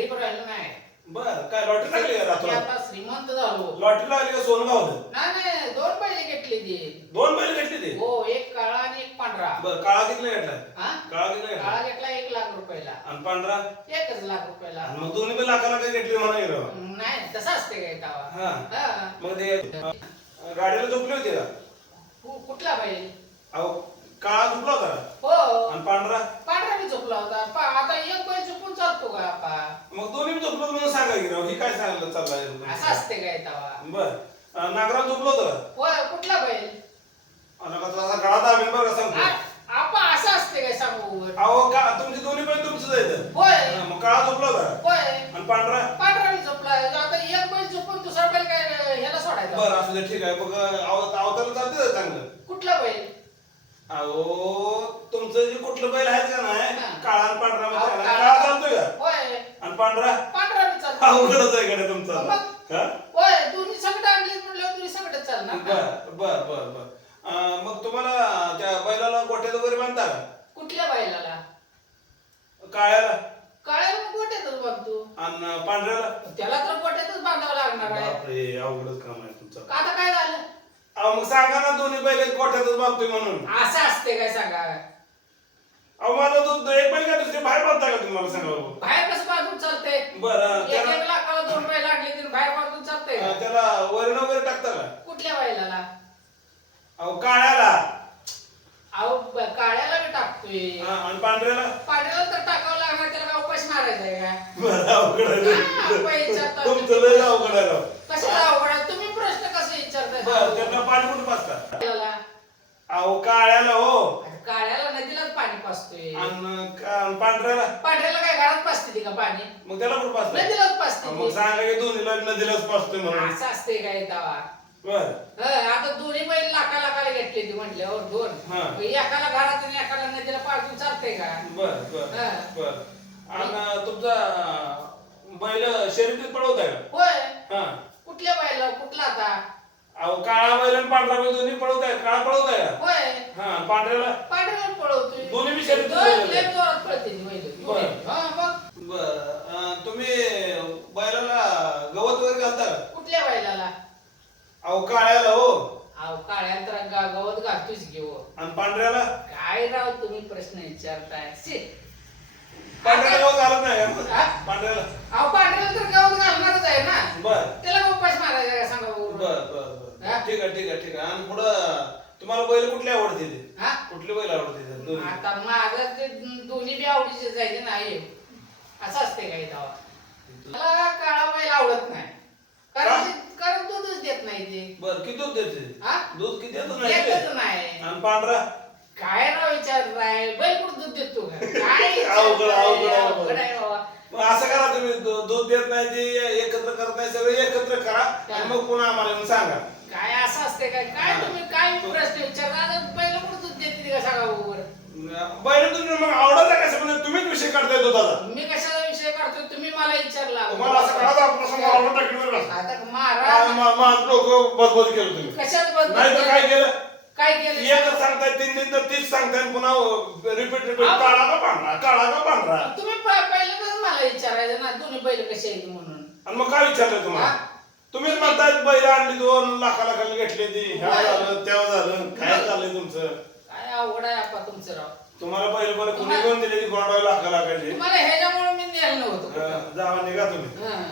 गरीब राहिलो नाही. बर काय लॉटरी लागली का आता श्रीमंत झालो. लॉटरी लागली का सोनं गावलं नाही नाही दोन बैल घेतली ती. दोन बैल घेतली ते? हो एक काळा आणि एक पांढरा. बर काळा कितला घेतला? हा? काळा कितला घेतला? काळा घेतला एक लाख रुपयाला. आणि पांढरा? एकच लाख रुपयाला. मग दोन्ही बैल लाखाला काय घेतली म्हणा गेलो नाही तसा असते काय गावा हा. हा. मग ते अ, गाडीला झोपली होती का? कुठला पाहिजे अहो काळा झोपला होता मग दोन्ही झोपलो म्हणून सांगा की राव ही काय सांगितलं असं चाललाय असते काय तवा? बर. अं, नागरात झोपलो का? होय कुठला बैल? गळा दाबीन बरं सांगतो. आ- आपा असं असते काय सांगू वर? अहो का तुमची दोन्ही पण तुमचं जायचं होय. मग काळा झोपला? होय. आणि पांढरा? पांढरा बी झोपला आता एक बैल झोपून दुसरा बैल काय ह्याला सोडायचा? बरं असू दे ठीक आहे. मग अव- अवतारला चालते चांगलं. कुठला बैल? अहो तुमचं जे कुठलं बैल आहे का नाही. हा. काळा आणि पांढरा मध्ये आहे ना, काळा- चालतोय का? होय. पांढरा? पांढरा बी चालतो अवघडच आहे का तुमचा. मग? हा? होय दोन्ही संकट आणली म्हणल्यावर दोन्ही संकट चालणार ना. बर बर बर बर. अं, मग तुम्हाला त्या बैलाला गोट्यात वगैरे बांधता का? कुठल्या बैलाला? काळ्याला. काळ्याला मग गोट्यातच बांधतो. आणि पांढऱ्याला? त्याला तर गोट्यातच बांधावं लागणार आहे. बापरे अवघडच काम आहे तुमचं. का आता काय झालं? अहो मग सांगा ना दोन्ही बैल एक गोठ्यातच बांधतोय म्हणून. असं असते काय सांगा? अहो मला तो एक बैल का दुसरे बाहेर बांधता का तुम्हाला सांगा? बाहेर कसं बांधून चालते बरं एक त्याला एक लाखाला दोन बैल आणली तरी बाहेर बांधून चालते अं, त्याला वरण वगैरे टाकता का? कुठल्या बैलाला? अहो काळ्याला. अहो ब- काळ्याला बी टाकतोय. हा, आणि पांढऱ्याला? पांढऱ्याला तर टाकावं लागणार त्याला काय उपास मारायचा आहे का बरं अवघड आहे. हा, तुमचं लय अवघड आहे. राव. कशाला अवघड आहे? तुम्ही प्रश्न कसे विचारताय बरं त्यांना पाणी कुठं पाजता काळ्याला अहो काळ्याला हो आता काळ्याला नदीलाच पाणी पाजतोय आणि का- पांढऱ्याला? पांढऱ्याला काय घरात पाजते ती का पाणी? मग त्याला कुठं पाजता नदीलाच मग ती. सांगा की दोन्हीला नदीलाच पाजतोय म्हणून. असं असते काय तवा. बर. आता दोन्ही बैल लाखा लाखाला घेतली ती म्हटल्यावर दोन. हा. मग एकाला घरात आणि एकाला नदीला पाजून चालतंय का? बर बर हा. बर. आणि तुमचा बैल शर्यतीत पळवताय का? होय. हा. कुठल्या बैला कुठला आता? अहो काळा बैल आणि पांढरा बैल दोन्ही पळवताय. काळा पळवताय का? होय. हा पांढऱ्याला? पांढऱ्याला पळवतोय. दोन्ही बी शर्यतीत दोन बैल लय आहेत. जोरात पळते ती बैल. होय. हा बर. अं, तुम्ही बैलाला गवत वगैरे घालता का कुठल्या बैलाला? अहो काळ्याला हो. अहो काळ्या तर गा- गवत घालतोच घेऊ आणि पांढऱ्याला? काय राव तुम्ही प्रश्न विचारताय? शी. पांढऱ्याला गवत घालत नाही का? हा? पांढऱ्याला तर गवत घालणारच आहे ना बर त्याला काय उपास मारायचा का सांगा बघू. बर बर बर हा? ठीक आहे ठीक आहे ठीक आहे आणि पुढं तुम्हाला बैल कुठले आवडते ते हा? कुठले बैल आवडते ते दोन्ही. आता माझं ते दोन्ही बी आवडीचे जायचे नाही असं असते काही तेव्हा. मला काळा बैल आवडत नाही. कारण ते- कारण दूधच देत नाही ते. बर किती दूध देते हा? दूध किती येतं नाही देतच? नाही. आणि पांढरा? काय राव विचारताय बैल कुठं दूध देतो का? काय अवघड, विचारताय? अवघड, अवघड. अवघड आहे बाबा. मग असं करा तुम्ही. दू- दूध देत नाही ते एकत्र करत नाही सगळे एकत्र करा. आणि मग पुन्हा आम्हाला येऊन सांगा. काय असं असते काय? काय. तुम्ही काय प्रश्न विचारता? बैल कुठं दूध देते का सांगा बरोबर बैल तुम्ही मग आवडत आहे कसं म्हणजे तुम्हीच विषय काढताय दुधाचा. मी कशाला विषय काढतोय? तुम्ही मला विचारला. तुम्हाला असं कळा प्रसंग आवडून टाकलं बरं का? आता मा- महाराज मा- मा- डोकं बदबद केलं तुम्ही. कशात नाही तर काय केलं? काय केलं? एकच सांगताय तीन तीन तर तीच सांगताय पुन्हा रिपीट रिपीट अहो. काळा का पांढरा काळा का पांढरा तुम्ही प- पहिल्यांदाच मला विचारायचं ना दोन्ही बैल कसे आहेत म्हणून. आणि मग काय विचारलं तुम्हाला? हा? तुम्हीच म्हणताय बैल आणली दोन लाखा लाखाला घेतली ती. ह्या. झालं तेव्हा झालं. काय चाललंय तुमचं? काय अवघड आहे आपा तुमचं राव. तुम्हाला बैल बरं कुणी घेऊन दिली ती गोंडा लाखा लाखाची तुम्हाला ह्याच्यामुळे मी नेलं नव्हतं जावा निघा तुम्ही. हं.